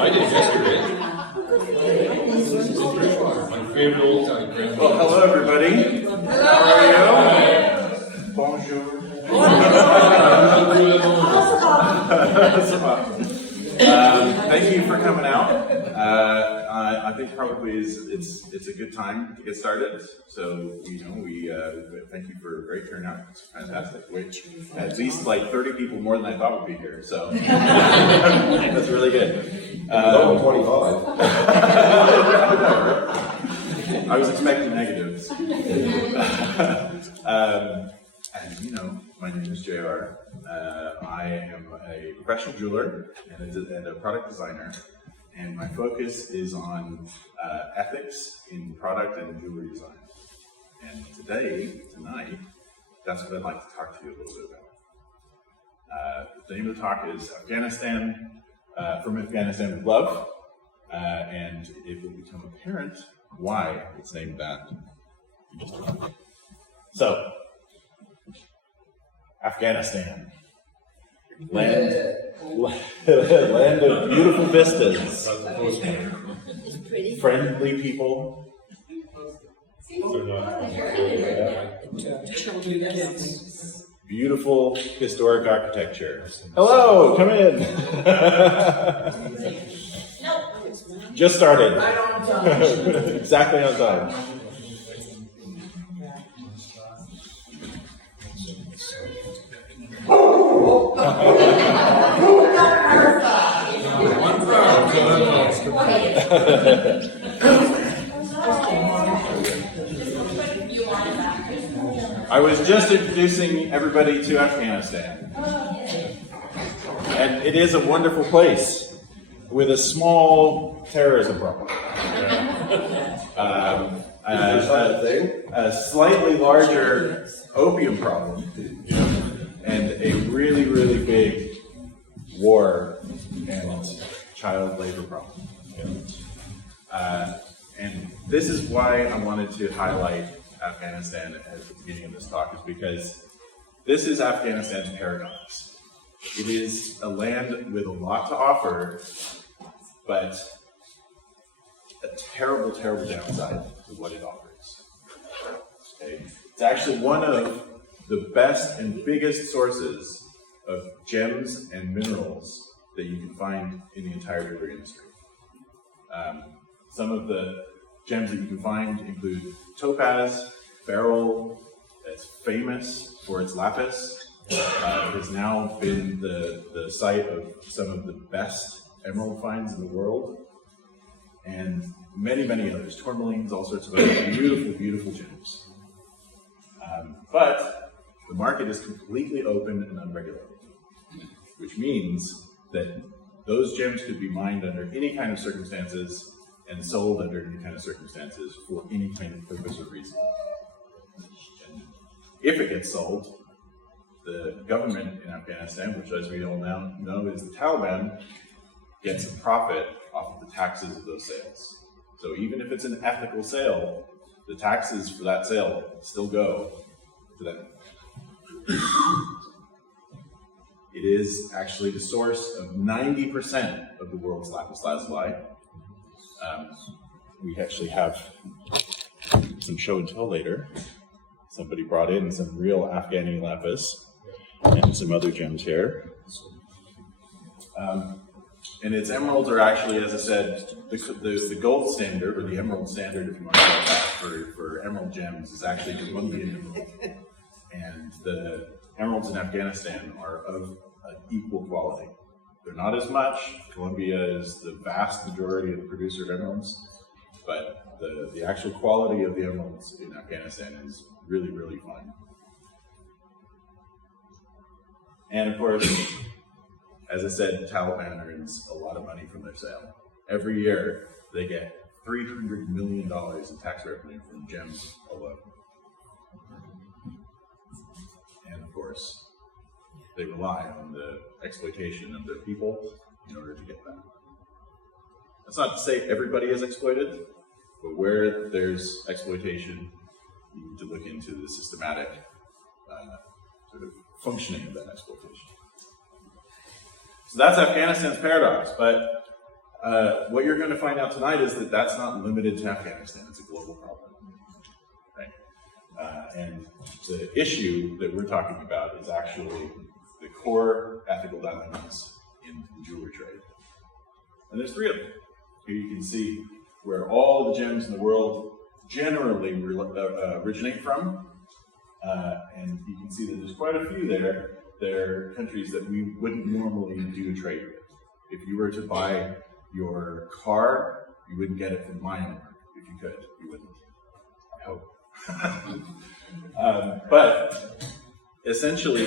I did yesterday. My favorite old time. Well, hello everybody. How are you? Bonjour. Thank you for coming out. I think probably it's a good time to get started. So we thank you for a great turnout. It's fantastic. Which at least like 30 people more than I thought would be here. So that's really good. 25. I was expecting negatives. And my name is JR. I am a professional jeweler and a product designer, and my focus is on ethics in product and jewelry design. And tonight, that's what I'd like to talk to you a little bit about. The name of the talk is Afghanistan, from Afghanistan with Love, and it will become apparent why it's named that in just a moment. So, Afghanistan, land of beautiful vistas, friendly people, beautiful historic architecture. Hello, come in. Just started. Exactly on time. I was just introducing everybody to Afghanistan. And it is a wonderful place with a small terrorism problem. A slightly larger opium problem, and a really, really big war and child labor problem. And this is why I wanted to highlight Afghanistan at the beginning of this talk, is because this is Afghanistan's paradox. It is a land with a lot to offer, but a terrible, terrible downside to what it offers. Okay? It's actually one of the best and biggest sources of gems and minerals that you can find in the entire jewelry industry. Some of the gems that you can find include topaz, beryl, that's famous for its lapis. It has now been the site of some of the best emerald finds in the world, and many, many others, tourmalines, all sorts of other beautiful, beautiful gems. But the market is completely open and unregulated, which means that those gems could be mined under any kind of circumstances and sold under any kind of circumstances for any kind of purpose or reason. And if it gets sold, the government in Afghanistan, which as we all now know is the Taliban, gets a profit off of the taxes of those sales. So even if it's an ethical sale, the taxes for that sale still go to them. It is actually the source of 90% of the world's lapis lazuli. We actually have some show and tell later. Somebody brought in some real Afghani lapis and some other gems here. And its emeralds are actually, as I said, the gold standard, or the emerald standard, if you want to call it that, for emerald gems is actually Colombian emerald. And the emeralds in Afghanistan are of equal quality. They're not as much. Colombia is the vast majority of the producer of emeralds, but the actual quality of the emeralds in Afghanistan is really, really fine. And of course, as I said, the Taliban earns a lot of money from their sale. Every year, they get $300 million in tax revenue from gems alone. And of course, they rely on the exploitation of their people in order to get that. That's not to say everybody is exploited, but where there's exploitation, you need to look into the systematic sort of functioning of that exploitation. So that's Afghanistan's paradox, but what you're going to find out tonight is that that's not limited to Afghanistan. It's a global problem. Right? And the issue that we're talking about is actually the core ethical dilemmas in the jewelry trade. And there's 3 of them. Here you can see where all the gems in the world generally originate from. And you can see that there's quite a few there. They're countries that we wouldn't normally do a trade with. If you were to buy your car, you wouldn't get it from Myanmar. If you could, you wouldn't. I hope. But essentially,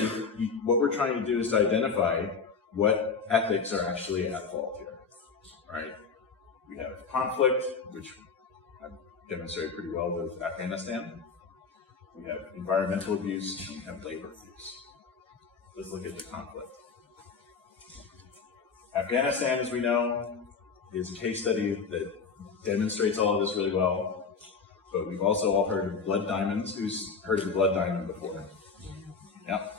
what we're trying to do is to identify what ethics are actually at fault here. Right? We have conflict, which I've demonstrated pretty well with Afghanistan. We have environmental abuse, and we have labor abuse. Let's look at the conflict. Afghanistan, as we know, is a case study that demonstrates all of this really well. But we've also all heard of blood diamonds. Who's heard of the blood diamond before? Yeah.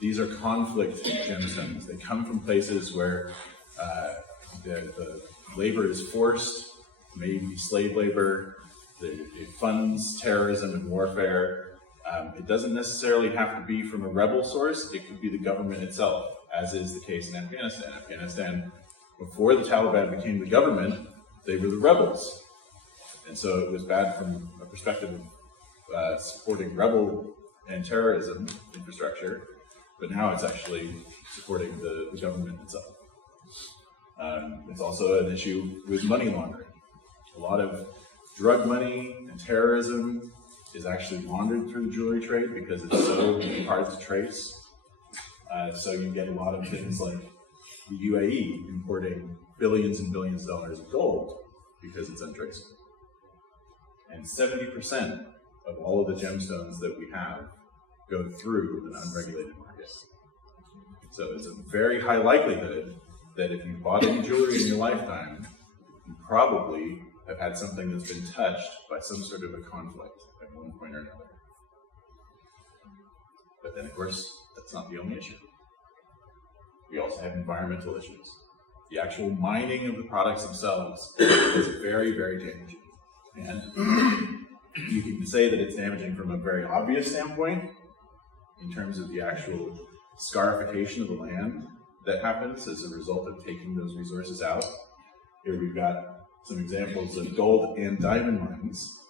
These are conflict gemstones. They come from places where the labor is forced, maybe slave labor. It funds terrorism and warfare. It doesn't necessarily have to be from a rebel source. It could be the government itself, as is the case in Afghanistan. Afghanistan, before the Taliban became the government, they were the rebels. And so it was bad from a perspective of supporting rebel and terrorism infrastructure, but now it's actually supporting the government itself. It's also an issue with money laundering. A lot of drug money and terrorism is actually laundered through the jewelry trade because it's so hard to trace. So you get a lot of things like the UAE importing billions and billions of dollars of gold because it's untraceable. And 70% of all of the gemstones that we have go through an unregulated market. So it's a very high likelihood that if you bought any jewelry in your lifetime, you probably have had something that's been touched by some sort of a conflict at one point or another. But then, of course, that's not the only issue. We also have environmental issues. The actual mining of the products themselves is very, very damaging. And you can say that it's damaging from a very obvious standpoint, in terms of the actual scarification of the land that happens as a result of taking those resources out. Here we've got some examples of gold and diamond mines.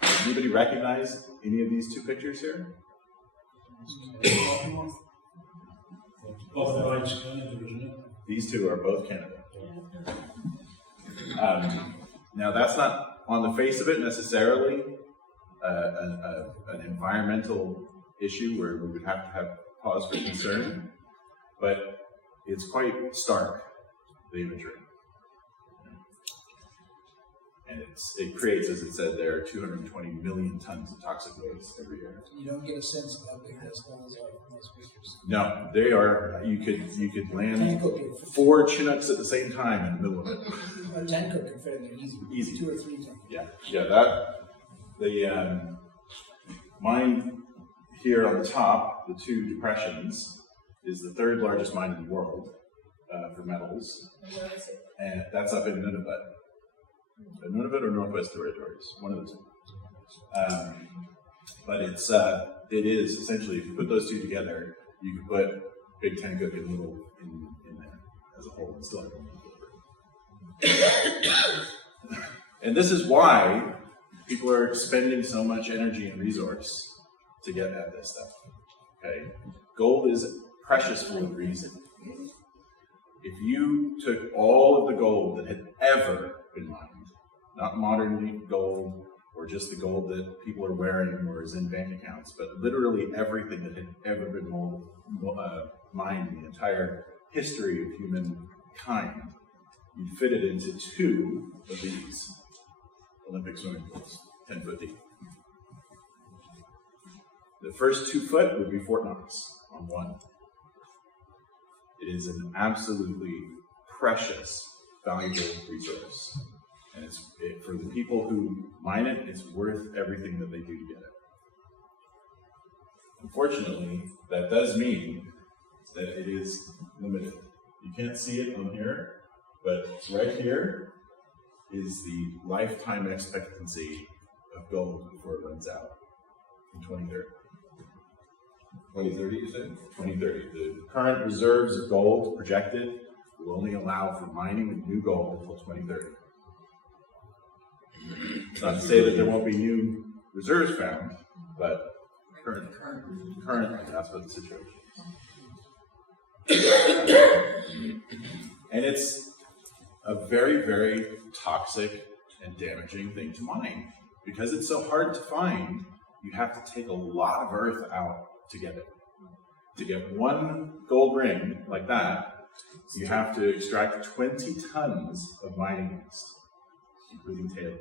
Does anybody recognize any of these 2 pictures here? These 2 are both Canada. Now that's not on the face of it necessarily an environmental issue where we would have to have cause for concern, but it's quite stark, the imagery. And it creates, as it said there, 220 million tons of toxic waste every year. You don't get a sense of how big those holes are from those pictures. No, they are. You could land 4 Chinooks at the same time in the middle of it. A Tancook can fit in there easy. Easy. 2 or 3 times. Yeah. The mine here on the top, the 2 depressions, is the 3rd largest mine in the world for metals. And that's up in Nunavut. Nunavut or Northwest Territories, one of the 2. But it is essentially, if you put those 2 together, you can put Big Tancook in there as a whole and still have one. And this is why people are expending so much energy and resource to get at this stuff. Okay, gold is precious for a reason. If you took all of the gold that had ever been mined, not modern leaf gold or just the gold that people are wearing or is in bank accounts, but literally everything that had ever been mined in the entire history of humankind, you'd fit it into 2 of these Olympic swimming pools, 10 foot deep. The first 2 foot would be Fort Knox on one. It is an absolutely precious, valuable resource. And for the people who mine it, it's worth everything that they do to get it. Unfortunately, that does mean that it is limited. You can't see it on here, But right here is the lifetime expectancy of gold before it runs out in 2030. 2030, you said? 2030. The current reserves of gold projected will only allow for mining of new gold until 2030. Not to say that there won't be new reserves found, but current, that's what the situation is. And it's a very, very toxic and damaging thing to mine. Because it's so hard to find, you have to take a lot of earth out to get it. To get one gold ring like that, you have to extract 20 tons of mining waste, including tailings.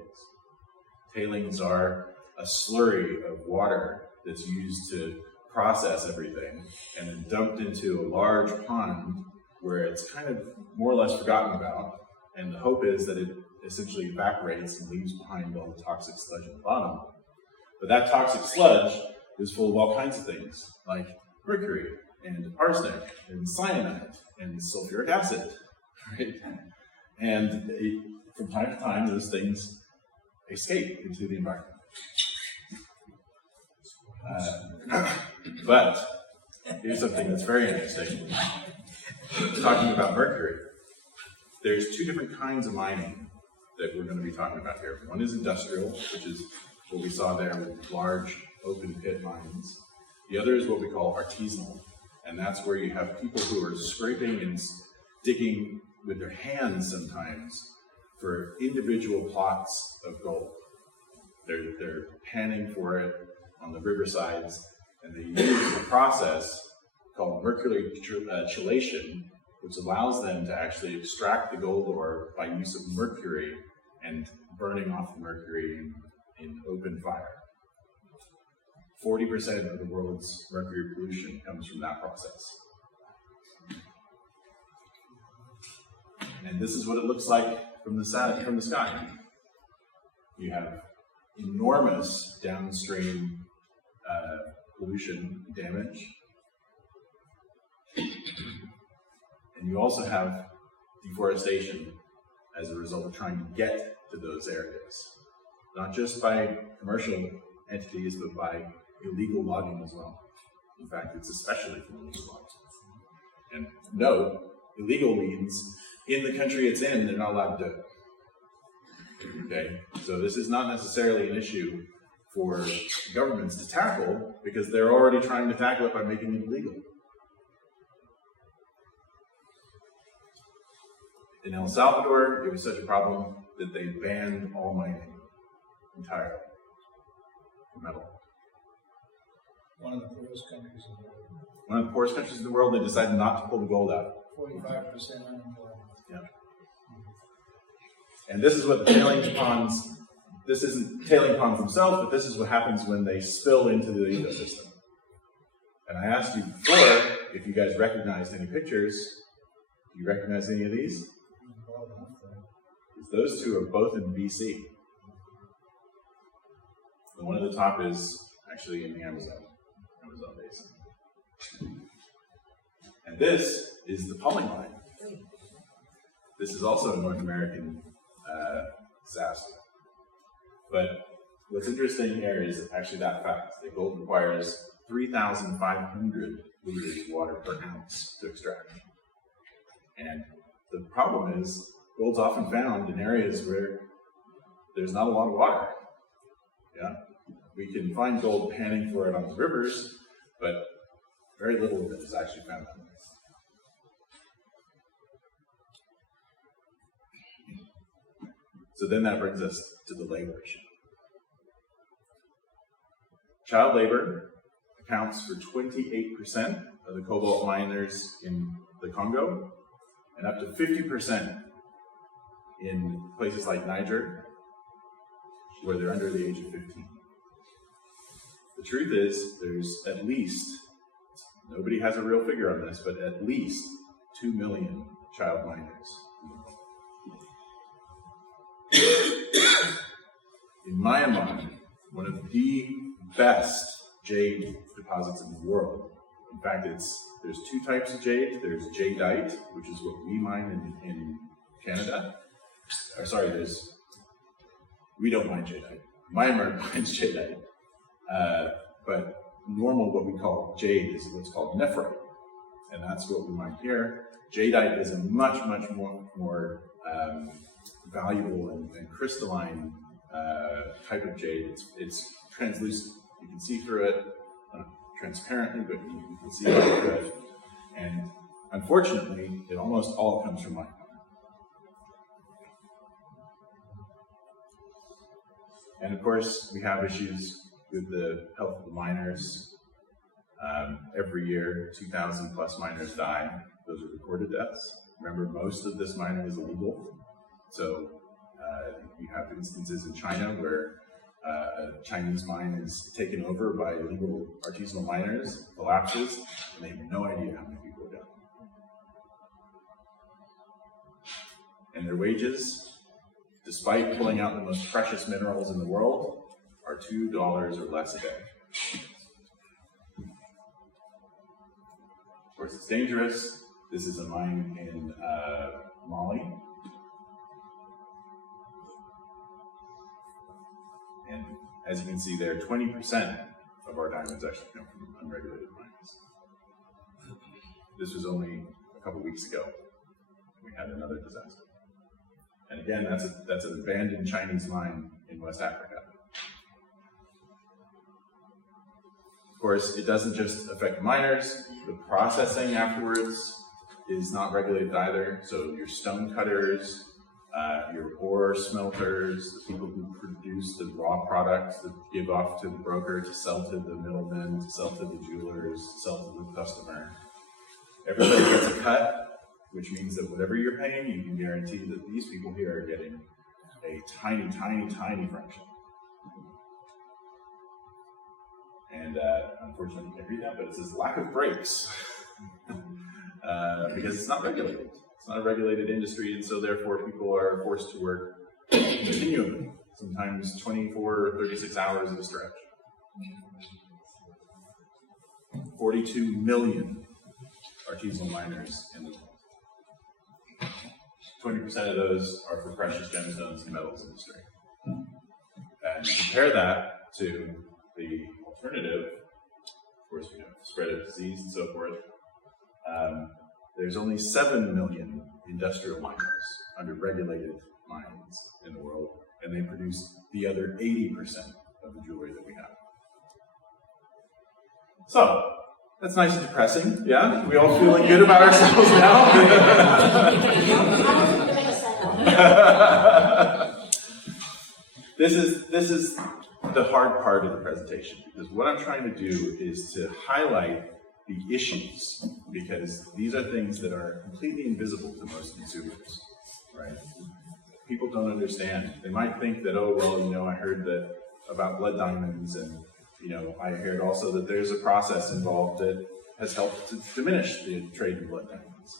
Tailings are a slurry of water that's used to process everything and then dumped into a large pond where it's kind of more or less forgotten about. And the hope is that it essentially evaporates and leaves behind all the toxic sludge at the bottom. But that toxic sludge is full of all kinds of things, like mercury and arsenic and cyanide and sulfuric acid, right? And from time to time, those things escape into the environment. But here's something that's very interesting. Talking about mercury, there's two different kinds of mining that we're going to be talking about here. One is industrial, which is what we saw there with large open pit mines. The other is what we call artisanal, and that's where you have people who are scraping and digging with their hands sometimes for individual plots of gold. They're panning for it on the riversides, and they use a process called mercury chelation, which allows them to actually extract the gold ore by use of mercury and burning off the mercury in open fire. 40% of the world's mercury pollution comes from that process. And this is what it looks like from the sky. You have enormous downstream pollution damage. And you also have deforestation as a result of trying to get to those areas. Not just by commercial entities, but by illegal logging as well. In fact, it's especially from illegal logging. And note, illegal means in the country it's in, they're not allowed to do it. Okay? So this is not necessarily an issue for governments to tackle, because they're already trying to tackle it by making it illegal. In El Salvador, it was such a problem that they banned all mining entirely for metal. One of the poorest countries in the world. One of the poorest countries in the world, they decided not to pull the gold out. 45% unemployment. Yeah. And this is what the tailing ponds, this isn't tailing ponds themselves, but this is what happens when they spill into the ecosystem. And I asked you before if you guys recognized any pictures. Do you recognize any of these? Those two are both in BC. The one at the top is actually in the Amazon basin. And this is the Pulling Line. This is also a North American disaster. But what's interesting here is actually that fact that gold requires 3,500 liters of water per ounce to extract. And the problem is, gold's often found in areas where there's not a lot of water. Yeah? We can find gold panning for it on the rivers, but very little of it is actually found on there. So then that brings us to the labor issue. Child labor accounts for 28% of the cobalt miners in the Congo, and up to 50% in places like Niger, where they're under the age of 15. The truth is, there's at least, nobody has a real figure on this, but at least 2 million child miners. In Myanmar, one of the best jade deposits in the world. In fact, there's two types of jade. There's jadeite, which is what we mine in Canada. Or sorry, we don't mine jadeite. Myanmar mines jadeite. But normal, what we call jade, is what's called nephrite. And that's what we mine here. Jadeite is a much, much more valuable and crystalline type of jade. It's translucent. You can see through it, not transparently, but you can see through it. And unfortunately, it almost all comes from Myanmar. And of course, we have issues with the health of the miners. Every year, 2,000 plus miners die. Those are recorded deaths. Remember, most of this mining is illegal. So you have instances in China where a Chinese mine is taken over by illegal artisanal miners, collapses, and they have no idea how many people are dead. And their wages, despite pulling out the most precious minerals in the world, are $2 or less a day. Of course, it's dangerous. This is a mine in Mali. And as you can see there, 20% of our diamonds actually come from unregulated mines. This was only a couple weeks ago. We had another disaster. And again, that's an abandoned Chinese mine in West Africa. Of course, it doesn't just affect miners. The processing afterwards is not regulated either. So your stone cutters, your ore smelters, the people who produce the raw products that give off to the broker to sell to the middlemen, to sell to the jewelers, to sell to the customer. Everybody gets a cut, which means that whatever you're paying, you can guarantee that these people here are getting a tiny, tiny, tiny fraction. And unfortunately, you can't read that, but it says lack of breaks because it's not regulated. It's not a regulated industry, and so therefore people are forced to work continually, sometimes 24 or 36 hours at a stretch. 42 million artisanal miners in the world. 20% of those are for precious gemstones and metals industry. And compare that to the alternative, of course, we have spread of disease and so forth. There's only 7 million industrial miners under regulated mines in the world, and they produce the other 80% of the jewelry that we have. So, that's nice and depressing, yeah? We all feeling good about ourselves now? This is the hard part of the presentation, because what I'm trying to do is to highlight the issues, because these are things that are completely invisible to most consumers, right? People don't understand. They might think that, oh, well, you know, I heard that about blood diamonds, and, you know, I heard also that there's a process involved that has helped to diminish the trade in blood diamonds.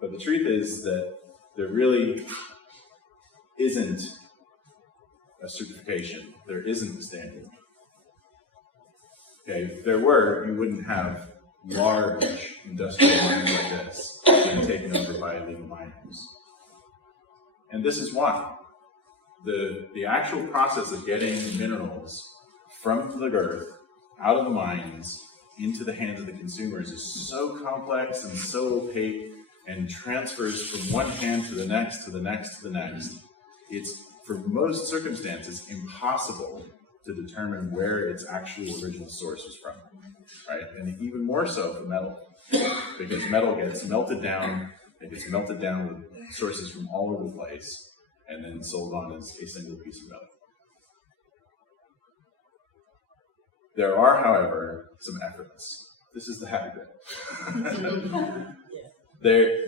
But the truth is that there really isn't a certification. There isn't a standard. Okay, if there were, you wouldn't have large industrial mines like this being taken over by illegal miners. And this is why. The actual process of getting minerals from the earth, out of the mines, into the hands of the consumers is so complex and so opaque and transfers from one hand to the next, to the next, to the next. It's, for most circumstances, impossible to determine where its actual original source was from, right? And even more so for metal, because metal gets melted down, it gets melted down with sources from all over the place, and then sold on as a single piece of metal. There are, however, some efforts. This is the happy bit.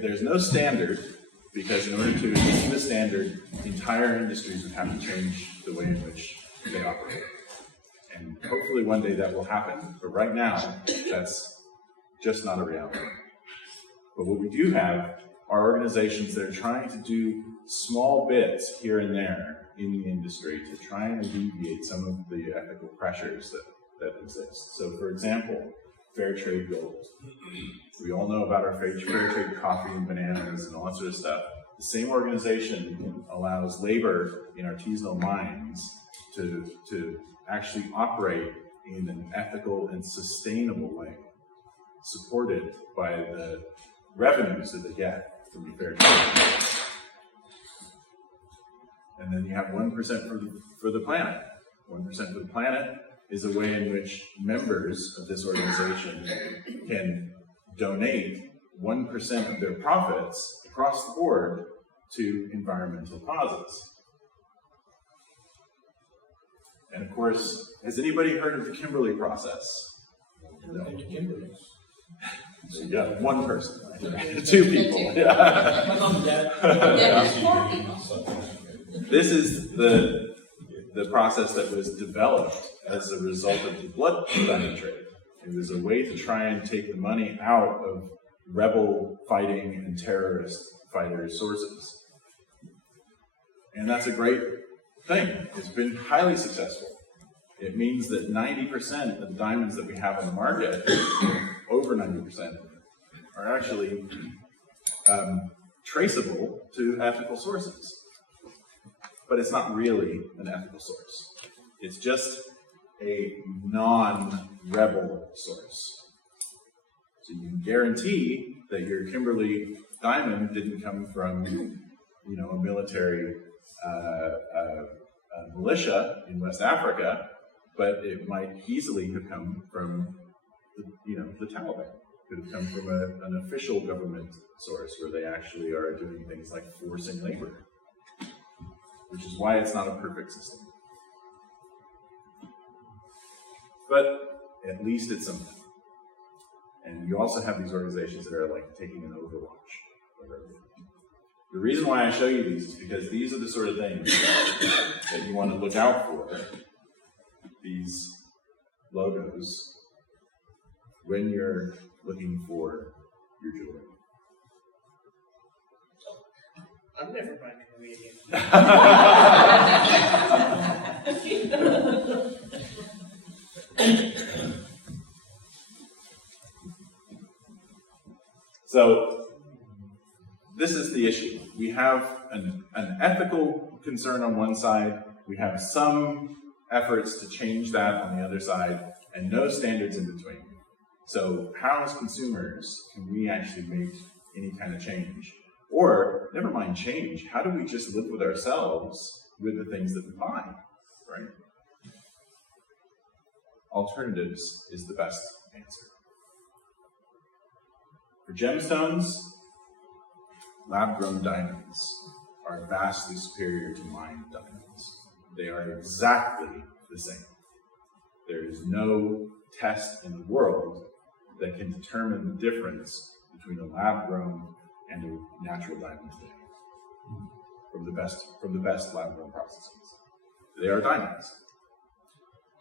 There's no standard, because in order to achieve a standard, entire industries would have to change the way in which they operate. And hopefully one day that will happen, but right now, that's just not a reality. But what we do have are organizations that are trying to do small bits here and there in the industry to try and alleviate some of the ethical pressures that exist. So for example, fair trade goals. We all know about our fair trade coffee and bananas and all that sort of stuff. The same organization allows labor in artisanal mines to actually operate in an ethical and sustainable way, supported by the revenues that they get from the fair trade. And then you have 1% for the planet. 1% for the planet is a way in which members of this organization can donate 1% of their profits across the board to environmental causes. And of course, has anybody heard of the Kimberley process? No. Yeah, one person. Two people. Yeah. This is the process that was developed as a result of the blood diamond trade. It was a way to try and take the money out of rebel fighting and terrorist fighters' sources. And that's a great thing. It's been highly successful. It means that 90% of the diamonds that we have on the market, over 90%, are actually traceable to ethical sources. But it's not really an ethical source. It's just a non-rebel source. So you can guarantee that your Kimberley diamond didn't come from, a military militia in West Africa, but it might easily have come from, the Taliban. It could have come from an official government source where they actually are doing things like forcing labor, which is why it's not a perfect system. But at least it's something. And you also have these organizations that are like taking an overwatch. The reason why I show you these is because these are the sort of things that you want to look out for, these logos, when you're looking for your jewelry. I'm never buying jewelry again. So, this is the issue. We have an ethical concern on one side, we have some efforts to change that on the other side, and no standards in between. So, how as consumers can we actually make any kind of change? Or, never mind change, how do we just live with ourselves with the things that we buy, right? Alternatives is the best answer. For gemstones, lab-grown diamonds are vastly superior to mined diamonds. They are exactly the same. There is no test in the world that can determine the difference between a lab-grown and a natural diamond today from the best lab-grown processes. They are diamonds.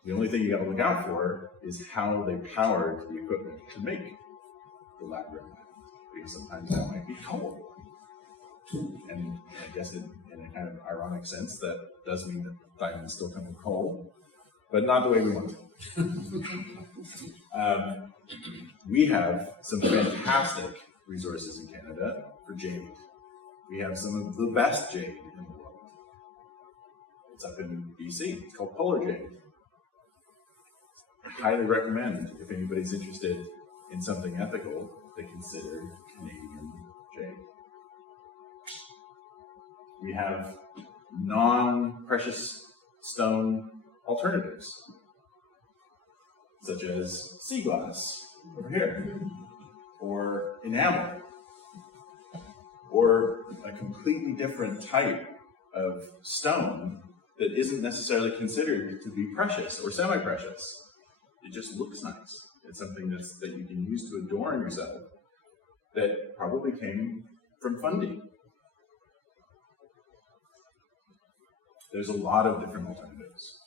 The only thing you got to look out for is how they powered the equipment to make the lab-grown diamond, because sometimes that might be coal. And I guess in a kind of ironic sense, that does mean that diamonds still come from coal, but not the way we want it. We have some fantastic resources in Canada for jade. We have some of the best jade in the world. It's up in BC. It's called polar jade. I highly recommend, if anybody's interested in something ethical, they consider Canadian jade. We have non-precious stone alternatives, such as sea glass over here, or enamel, or a completely different type of stone that isn't necessarily considered to be precious or semi-precious. It just looks nice. It's something that you can use to adorn yourself that probably came from funding. There's a lot of different alternatives.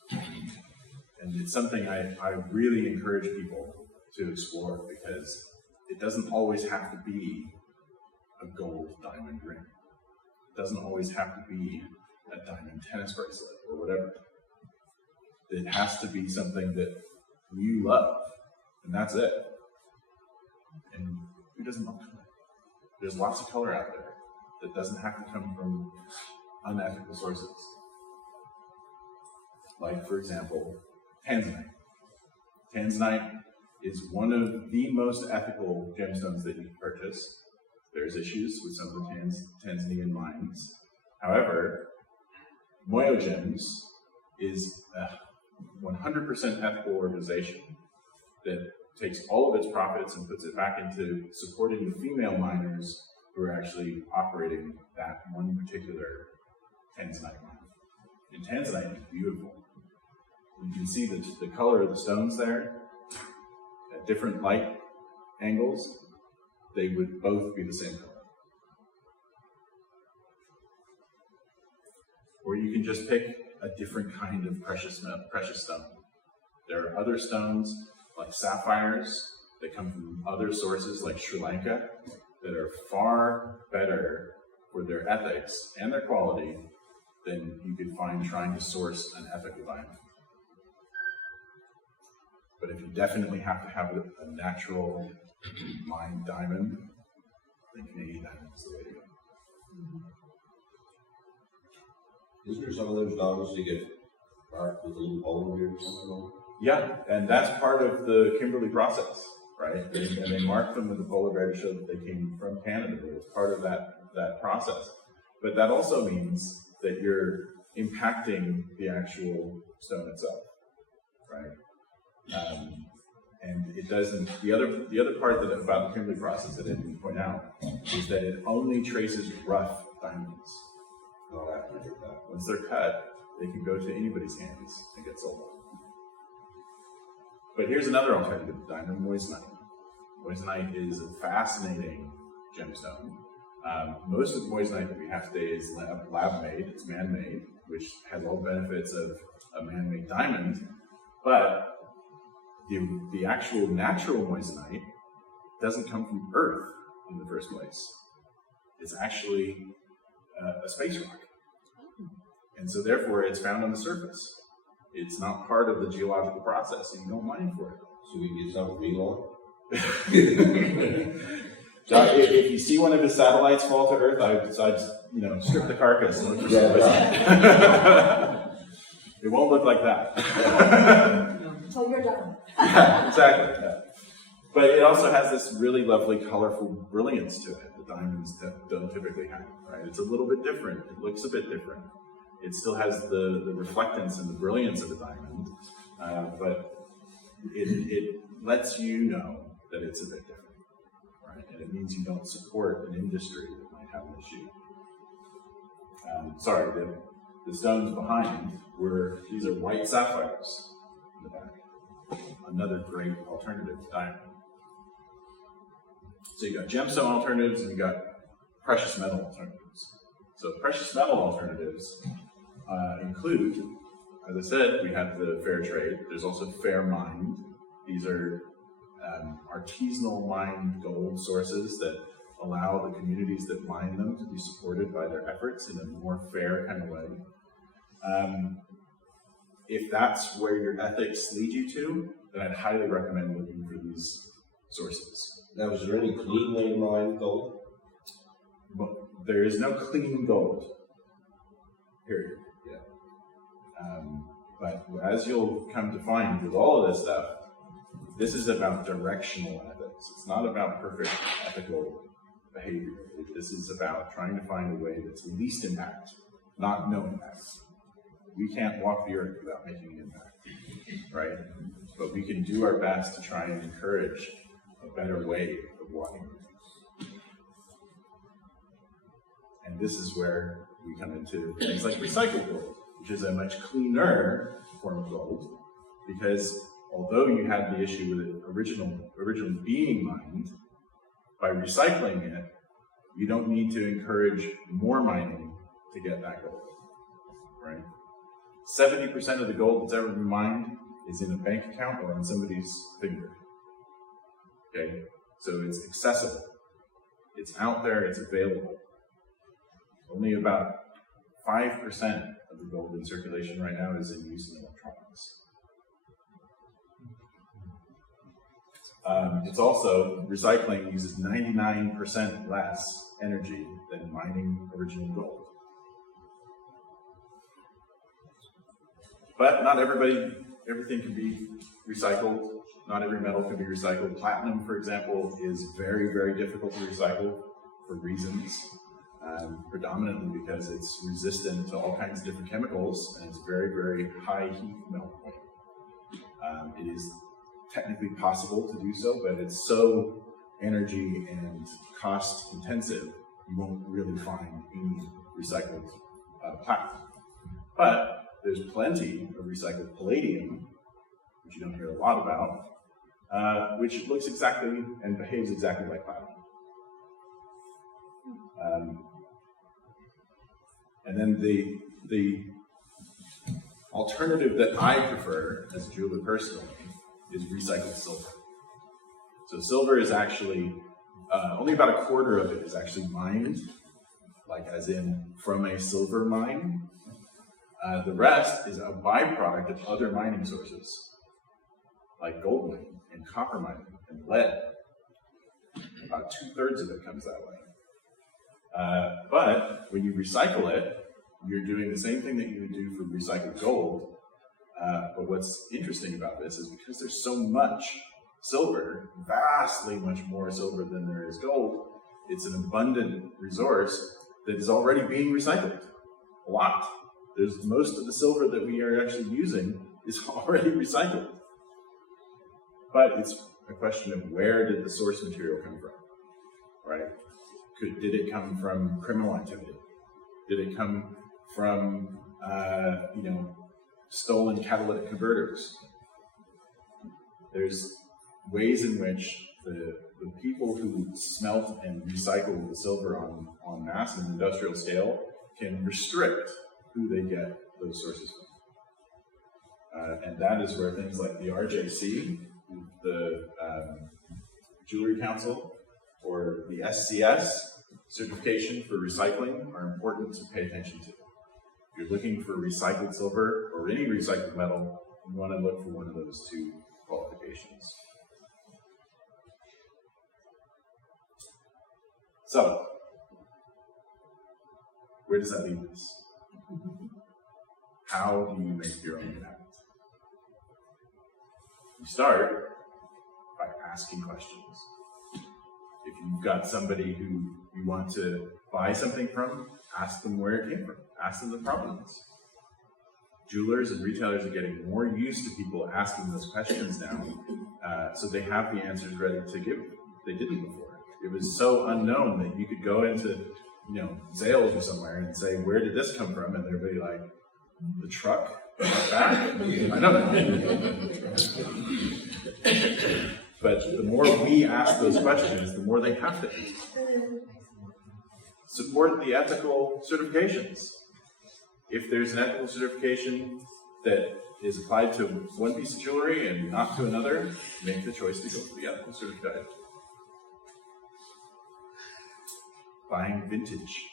And it's something I really encourage people to explore, because it doesn't always have to be a gold diamond ring. It doesn't always have to be a diamond tennis bracelet or whatever. It has to be something that you love, and that's it. And who doesn't love color? There's lots of color out there. that doesn't have to come from unethical sources. Like, for example, tanzanite. Tanzanite is one of the most ethical gemstones that you can purchase. There's issues with some of the Tanzanian mines. However, Moyo Gems is a 100% ethical organization that takes all of its profits and puts it back into supporting the female miners who are actually operating that one particular tanzanite mine. And tanzanite is beautiful. You can see the color of the stones there at different light angles. They would both be the same color. Or you can just pick a different kind of precious stone. There are other stones like sapphires that come from other sources like Sri Lanka that are far better for their ethics and their quality than you could find trying to source an ethical diamond. But if you definitely have to have a natural mined diamond, then Canadian diamond is the way to go. Isn't there some of those diamonds that get marked with a little hole in here or something? Yeah, and that's part of the Kimberley process, right? And they mark them with the polar bear to show that they came from Canada. It's part of that process. But that also means that you're impacting the actual stone itself, right? And it doesn't. The other part about the Kimberley process that I didn't point out is that it only traces rough diamonds. Not after that. Once they're cut, they can go to anybody's hands and get sold. But here's another alternative to diamond: moissanite. Moissanite is a fascinating gemstone. Most of the moissanite that we have today is lab-made. It's man-made, which has all the benefits of a man-made diamond, but the actual natural moissanite doesn't come from Earth in the first place. It's actually a space rock. And so therefore it's found on the surface. It's not part of the geological process, and you don't mine for it. So we can get some from Elon? If you see one of his satellites fall to Earth, I'd strip the carcass and look for some moissanite. It won't look like that. Until you're done. Yeah, exactly. Yeah. But it also has this really lovely, colorful brilliance to it. The diamonds don't typically have, right? It's a little bit different. It looks a bit different. It still has the reflectance and the brilliance of a diamond, but it lets you know that it's a bit different, right? And it means you don't support an industry that might have an issue. The stones behind these are white sapphires in the back. Another great alternative to diamond. So you got gemstone alternatives and you got precious metal alternatives. So precious metal alternatives include, as I said, we have the fair trade. There's also fair mined. These are artisanal mined gold sources that allow the communities that mine them to be supported by their efforts in a more fair kind of way. If that's where your ethics lead you to, then I'd highly recommend looking for these sources. Now, is there any clean way to mine gold? But there is no clean gold, period. Yeah. But as you'll come to find with all of this stuff, this is about directional ethics. It's not about perfect ethical behavior. This is about trying to find a way that's least impact, not no impact. We can't walk the earth without making an impact, right? But we can do our best to try and encourage a better way of walking the earth. And this is where we come into things like recycled gold, which is a much cleaner form of gold, because although you had the issue with it originally being mined, by recycling it, you don't need to encourage more mining to get that gold, right? 70% of the gold that's ever been mined is in a bank account or on somebody's finger. Okay? So it's accessible. It's out there, it's available. Only about 5% of the gold in circulation right now is in use in electronics. It's also, recycling uses 99% less energy than mining original gold. But not everything can be recycled. Not every metal can be recycled. Platinum, for example, is very, very difficult to recycle for reasons. Predominantly because it's resistant to all kinds of different chemicals, and it's very, very high heat melt point. It is technically possible to do so, but it's so energy and cost intensive, you won't really find any recycled platinum. But there's plenty of recycled palladium, which you don't hear a lot about, which looks exactly and behaves exactly like platinum. And then the alternative that I prefer as a jeweler personally is recycled silver. So silver is actually, only about a quarter of it is actually mined, like as in from a silver mine. The rest is a byproduct of other mining sources, like gold mining and copper mining and lead. About 2/3 of it comes that way. But when you recycle it, you're doing the same thing that you would do for recycled gold. But what's interesting about this is because there's so much silver, vastly much more silver than there is gold, it's an abundant resource that is already being recycled. A lot. There's most of the silver that we are actually using is already recycled. But it's a question of where did the source material come from, right? Did it come from criminal activity? Did it come from, stolen catalytic converters? There's ways in which the people who smelt and recycle the silver on massive industrial scale can restrict who they get those sources from. And that is where things like the RJC, the Jewelry Council, or the SCS certification for recycling are important to pay attention to. If you're looking for recycled silver or any recycled metal, you want to look for one of those two qualifications. So, where does that leave us? How do you make your own impact? You start by asking questions. If you've got somebody who you want to buy something from, ask them where it came from. Ask them the provenance. Jewelers and retailers are getting more used to people asking those questions now, so they have the answers ready to give. They didn't before. It was so unknown that you could go into, Zales or somewhere and say, "Where did this come from?" And they'd be like, "The truck? Back? I don't know." But the more we ask those questions, the more they have to answer. Support the ethical certifications. If there's an ethical certification that is applied to one piece of jewelry and not to another, make the choice to go for the ethical certificate. Buying vintage.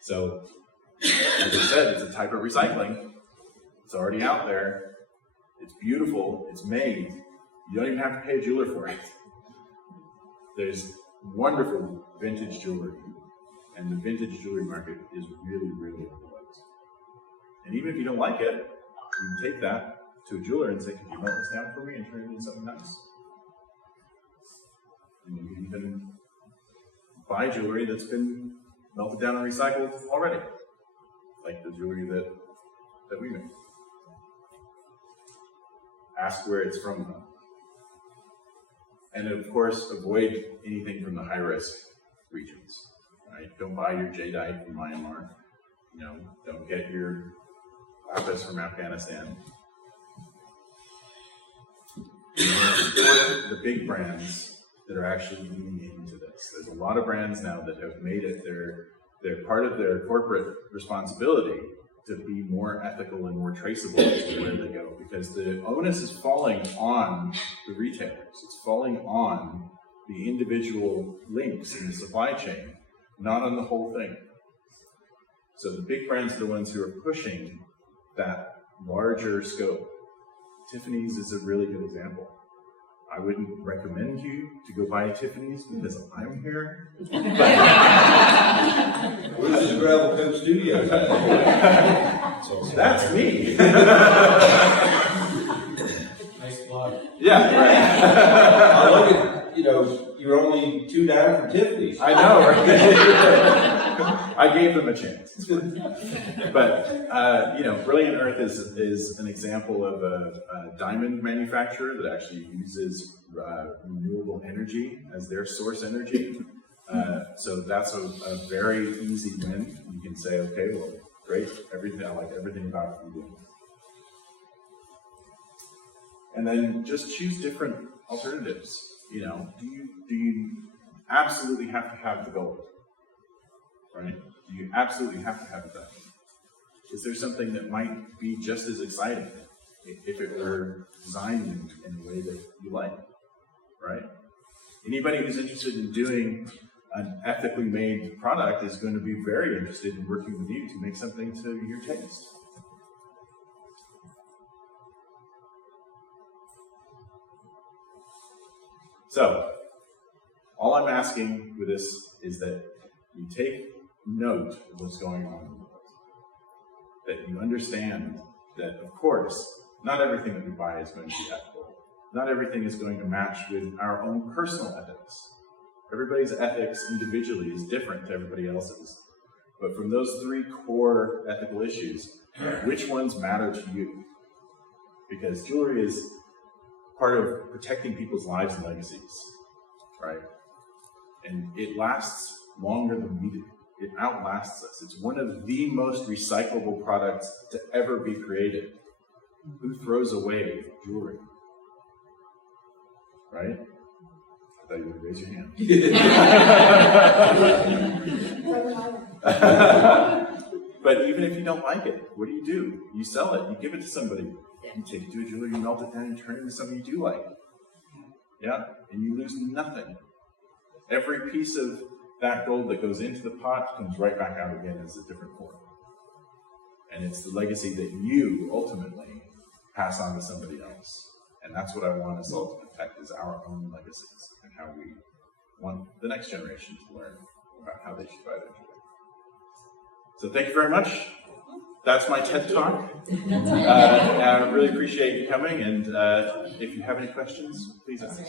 So, as I said, it's a type of recycling. It's already out there. It's beautiful. It's made. You don't even have to pay a jeweler for it. There's wonderful vintage jewelry, and the vintage jewelry market is really, really overlooked. And even if you don't like it, you can take that to a jeweler and say, "Could you melt this down for me and turn it into something nice?" And you can even buy jewelry that's been melted down and recycled already, like the jewelry that we make. Ask where it's from, though. And of course, avoid anything from the high-risk regions. Right? Don't buy your jadeite from Myanmar. Don't get your lapis from Afghanistan. Support the big brands that are actually leaning into this. There's a lot of brands now that have made it their part of their corporate responsibility to be more ethical and more traceable as to where they go, because the onus is falling on the retailers. It's falling on the individual links in the supply chain, not on the whole thing. So the big brands are the ones who are pushing that larger scope. Tiffany's is a really good example. I wouldn't recommend you to go buy a Tiffany's because I'm here. Where's the Gravel Coat Studios at? That's me. Nice blog. Yeah, right. I look at, you're only $2 down from Tiffany's. I know, right? I gave them a chance. But, Brilliant Earth is an example of a diamond manufacturer that actually uses renewable energy as their source energy. So that's a very easy win. You can say, okay, well, great, I like everything about what you do. And then just choose different alternatives. Do you absolutely have to have the gold? Right? Do you absolutely have to have that? Is there something that might be just as exciting if it were designed in a way that you like? Right? Anybody who's interested in doing an ethically made product is going to be very interested in working with you to make something to your taste. So, all I'm asking with this is that you take note of what's going on in the world. That you understand that, of course, not everything that we buy is going to be ethical. Not everything is going to match with our own personal ethics. Everybody's ethics individually is different to everybody else's. But from those three core ethical issues, which ones matter to you? Because jewelry is part of protecting people's lives and legacies, right? And it lasts longer than we do. It outlasts us. It's one of the most recyclable products to ever be created. Who throws away jewelry? Right? I thought you would raise your hand. But even if you don't like it, what do? You sell it, you give it to somebody. You take it to a jeweler, you melt it down, and turn it into something you do like. Yeah? And you lose nothing. Every piece of that gold that goes into the pot comes right back out again as a different form. And it's the legacy that you ultimately pass on to somebody else. And that's what I want us all to protect, is our own legacies and how we want the next generation to learn about how they should buy their jewelry. So thank you very much. That's my TED Talk. I really appreciate you coming, and if you have any questions, please ask.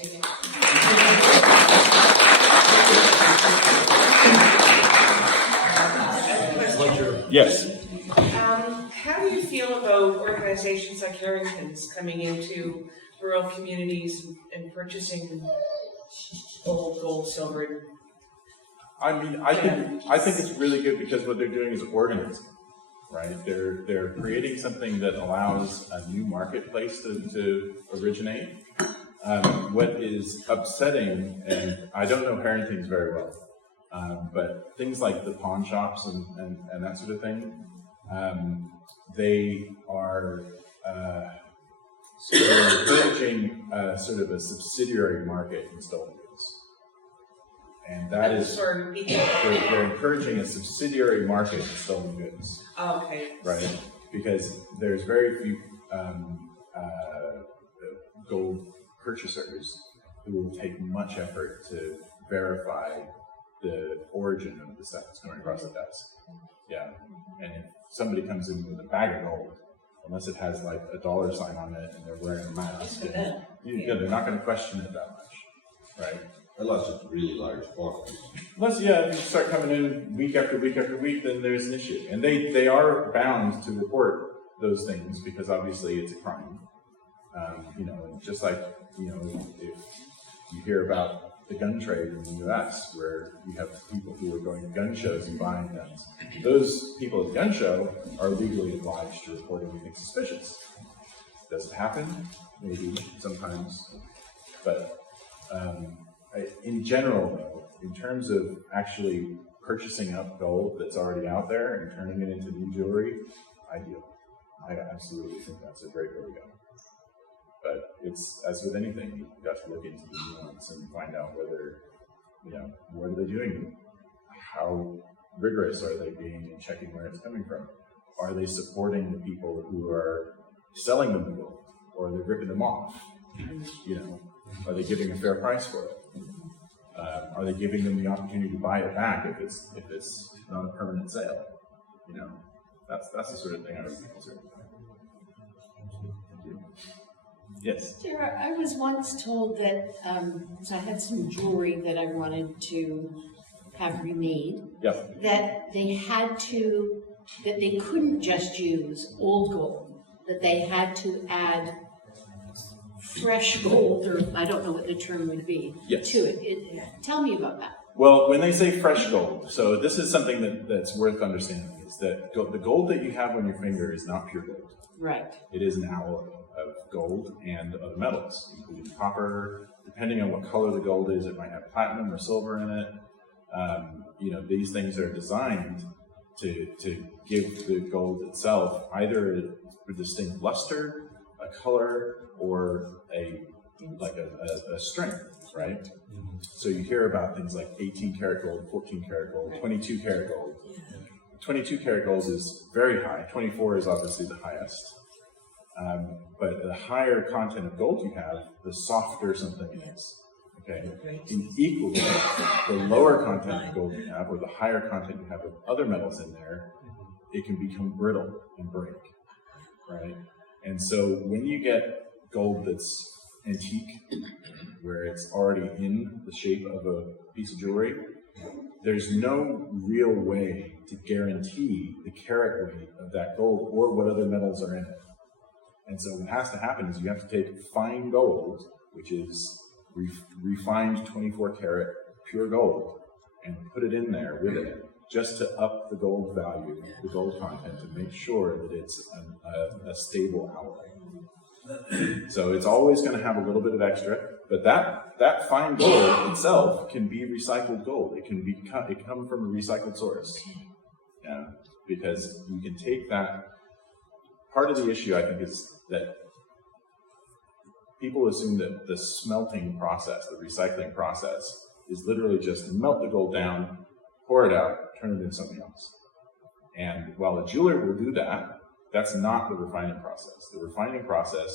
Yes. How do you feel about organizations like Harrington's coming into rural communities and purchasing gold, silver? I think it's really good because what they're doing is organizing, right? They're creating something that allows a new marketplace to originate. What is upsetting, and I don't know Harrington's very well, but things like the pawn shops and that sort of thing, they are encouraging sort of a subsidiary market in stolen goods. And that is, they're encouraging a subsidiary market in stolen goods. Okay. Right? Because there's very few gold purchasers who will take much effort to verify the origin of the stuff that's going across the desk. Yeah. And if somebody comes in with a bag of gold, unless it has like a dollar sign on it and they're wearing a mask, they're not going to question it that much, right? Unless it's really large quantities. Unless, if you start coming in week after week after week, then there's an issue. And they are bound to report those things because obviously it's a crime. Just like, if you hear about the gun trade in the U.S., where you have people who are going to gun shows and buying guns. Those people at the gun show are legally obliged to report anything suspicious. Does it happen? Maybe, sometimes. But in general, though, in terms of actually purchasing up gold that's already out there and turning it into new jewelry, ideal. I absolutely think that's a great way to go. But it's, as with anything, you've got to look into the nuance and find out whether, what are they doing? How rigorous are they being in checking where it's coming from? Are they supporting the people who are selling them the gold? Or are they ripping them off? You know, are they giving a fair price for it? Are they giving them the opportunity to buy it back if it's not a permanent sale? You know, that's the sort of thing I would be concerned about. Thank you. Yes. Sarah, I was once told that because I had some jewelry that I wanted to have remade, Yep. that they couldn't just use old gold, that they had to add fresh gold, or I don't know what the term would be, Yes. to it. Tell me about that. Well, when they say fresh gold, so this is something that's worth understanding, is that the gold that you have on your finger is not pure gold. Right. It is an alloy of gold and other metals, including copper. Depending on what color the gold is, it might have platinum or silver in it. You know, these things are designed to give the gold itself either a distinct luster, a color, or a strength, right? So you hear about things like 18 karat gold, 14 karat gold, 22 karat gold. 22 karat gold is very high. 24 is obviously the highest. But the higher content of gold you have, the softer something is. Okay. In equally, the lower content of gold you have, or the higher content you have of other metals in there, it can become brittle and break. Right. And so when you get gold that's antique, where it's already in the shape of a piece of jewelry, there's no real way to guarantee the carat weight of that gold or what other metals are in it. And so what has to happen is you have to take fine gold, which is refined 24 karat pure gold, and put it in there with it, just to up the gold value, the gold content, to make sure that it's a stable alloy. So it's always going to have a little bit of extra, but that fine gold itself can be recycled gold. It come from a recycled source. Yeah, because you can take that. Part of the issue, I think, is that people assume that the smelting process, the recycling process, is literally just melt the gold down, pour it out, turn it into something else. And while a jeweler will do that, that's not the refining process. The refining process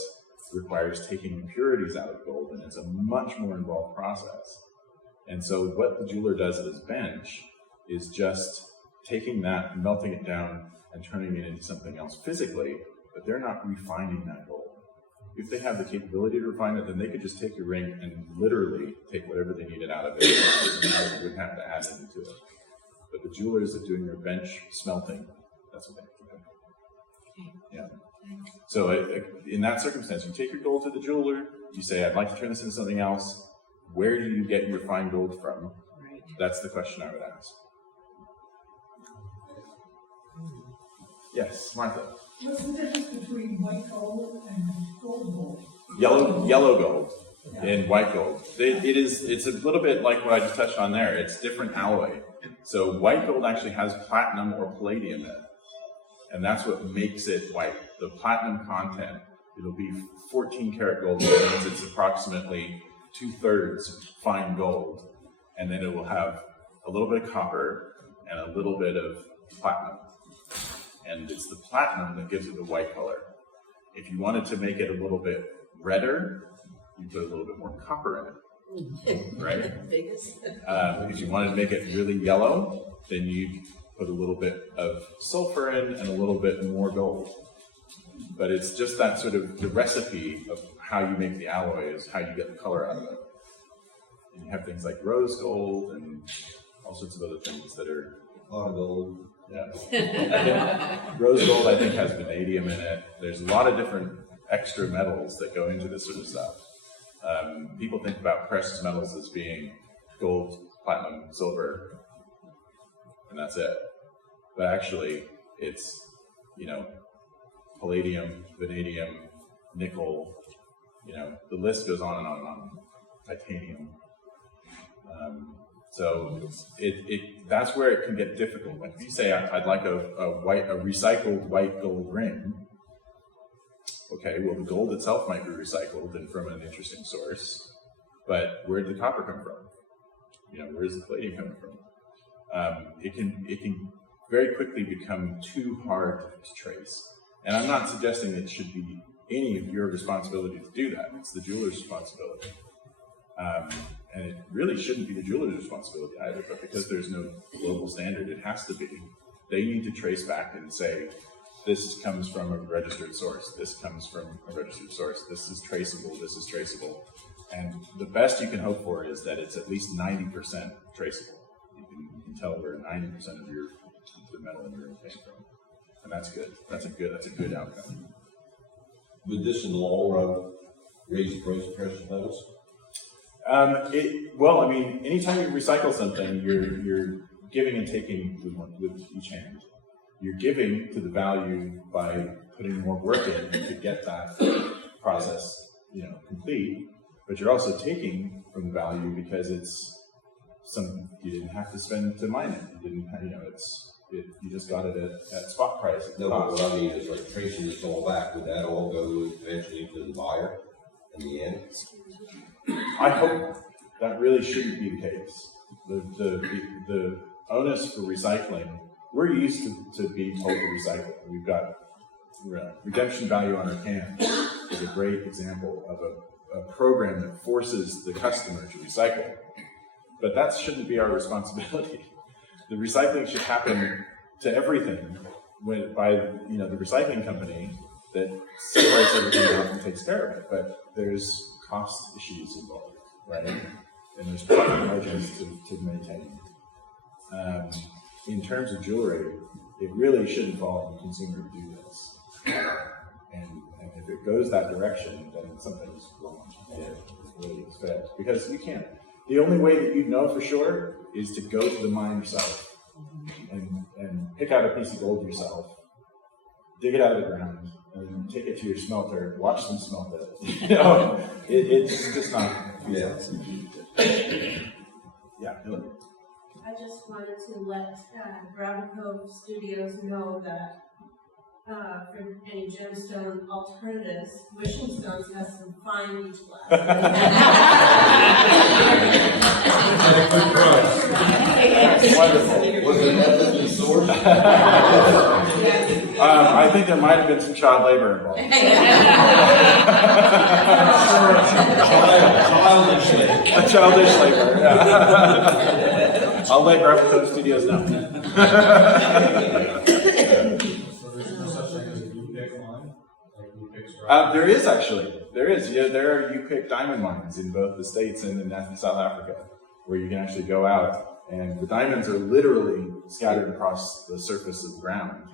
requires taking impurities out of gold, and it's a much more involved process. And so what the jeweler does at his bench is just taking that, melting it down, and turning it into something else physically, but they're not refining that gold. If they have the capability to refine it, then they could just take your ring and literally take whatever they needed out of it, and they wouldn't have to add anything to it. But the jewelers that are doing their bench smelting, that's what they have to do. Yeah. So in that circumstance, you take your gold to the jeweler, you say, I'd like to turn this into something else. Where do you get your fine gold from? Right. That's the question I would ask. Yes, Martha. What's the difference between white gold and gold gold? Yellow gold and white gold. It's a little bit like what I just touched on there. It's different alloy. So white gold actually has platinum or palladium in it. And that's what makes it white. The platinum content, it'll be 14 karat gold, which means it's approximately 2/3 fine gold. And then it will have a little bit of copper and a little bit of platinum. And it's the platinum that gives it the white color. If you wanted to make it a little bit redder, you put a little bit more copper in it, right? If you wanted to make it really yellow, then you put a little bit of sulfur in and a little bit more gold. But it's just that sort of the recipe of how you make the alloy is how you get the color out of it. And you have things like rose gold and all sorts of other things that are A lot of gold. Yeah. Rose gold, I think, has vanadium in it. There's a lot of different extra metals that go into this sort of stuff. People think about precious metals as being gold, platinum, silver, and that's it. But actually, it's, palladium, vanadium, nickel, the list goes on and on and on. Titanium. So that's where it can get difficult. Like if you say I'd like a recycled white gold ring, okay, well the gold itself might be recycled and from an interesting source, but where did the copper come from? Where is the palladium coming from? It can very quickly become too hard to trace. And I'm not suggesting it should be any of your responsibility to do that. It's the jeweler's responsibility. And it really shouldn't be the jeweler's responsibility either, but because there's no global standard, it has to be. They need to trace back and say, this comes from a registered source, this comes from a registered source, this is traceable, this is traceable. And the best you can hope for is that it's at least 90% traceable. You can tell where 90% of the metal in your room came from. And that's good. That's a good outcome. Would this in the long run raise the price of precious metals? Well, I mean, anytime you recycle something, you're giving and taking with each hand. You're giving to the value by putting more work in to get that process, complete. But you're also taking from the value because it's you didn't have to spend to mine it. You didn't have, you just got it at spot price. No, but what I mean is like tracing this all back. Would that all go eventually to the buyer in the end? I hope that really shouldn't be the case. The onus for recycling, we're used to being told to recycle. We've got redemption value on our can is a great example of a program that forces the customer to recycle. But that shouldn't be our responsibility. The recycling should happen to everything by the recycling company that separates everything out and takes care of it. But there's cost issues involved, right? And there's profit margins to maintain. In terms of jewelry, it really shouldn't fall on the consumer to do this. And if it goes that direction, then something's wrong. It really is bad. Because you can't. The only way that you know for sure is to go to the mine yourself and pick out a piece of gold yourself, dig it out of the ground, and take it to your smelter, watch them smelt it. It's just not. Yeah. Yeah. I just wanted to let Brown Cove Studios know that for any gemstone alternatives, Wishing Stones has some fine beach glass. Wonderful. Was it ethically sourced? I think there might have been some child labor involved. Childish labor. Yeah. I'll let Brown Cove Studios know. There is actually. There is. Yeah, there are U-pick diamond mines in both the States and in South Africa, where you can actually go out, and the diamonds are literally scattered across the surface of the ground,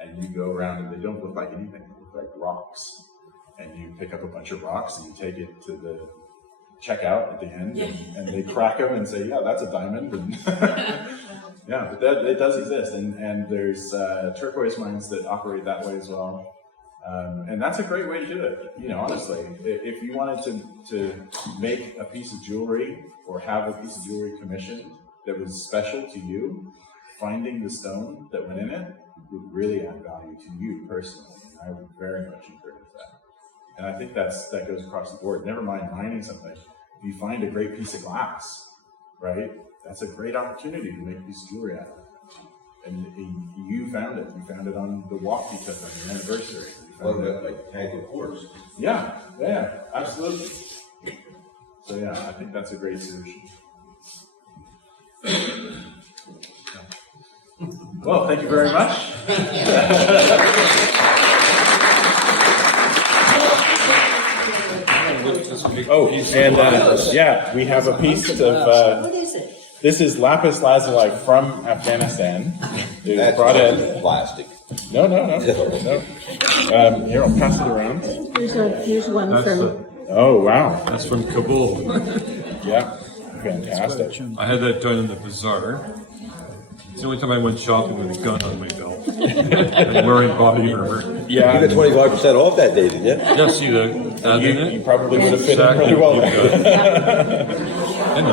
and you go around, and they don't look like anything. They look like rocks, and you pick up a bunch of rocks, and you take it to the checkout at the end, and they crack them and say, "Yeah, that's a diamond." And yeah, but it does exist, and there's turquoise mines that operate that way as well. And that's a great way to do it. Honestly, if you wanted to make a piece of jewelry or have a piece of jewelry commissioned that was special to you, finding the stone that went in it would really add value to you personally. And I would very much encourage that. And I think that goes across the board. Never mind mining something. If you find a great piece of glass, right, that's a great opportunity to make a piece of jewelry out of it. And you found it. You found it on the walk you took on your anniversary. Well, like Tancook quartz. Yeah, absolutely. So yeah, I think that's a great solution. Well, thank you very much. We have a piece of. What is it? This is lapis lazuli from Afghanistan. They brought in plastic. No. Here, I'll pass it around. Here's one from. Oh wow, That's from Kabul. yeah, fantastic. I had that done in the bazaar. It's the only time I went shopping with a gun on my belt and wearing body armor. Yeah, You got 25% off that day, didn't you? Yeah, see the ad in it? you probably would have fit in Exactly. really well. You got it. And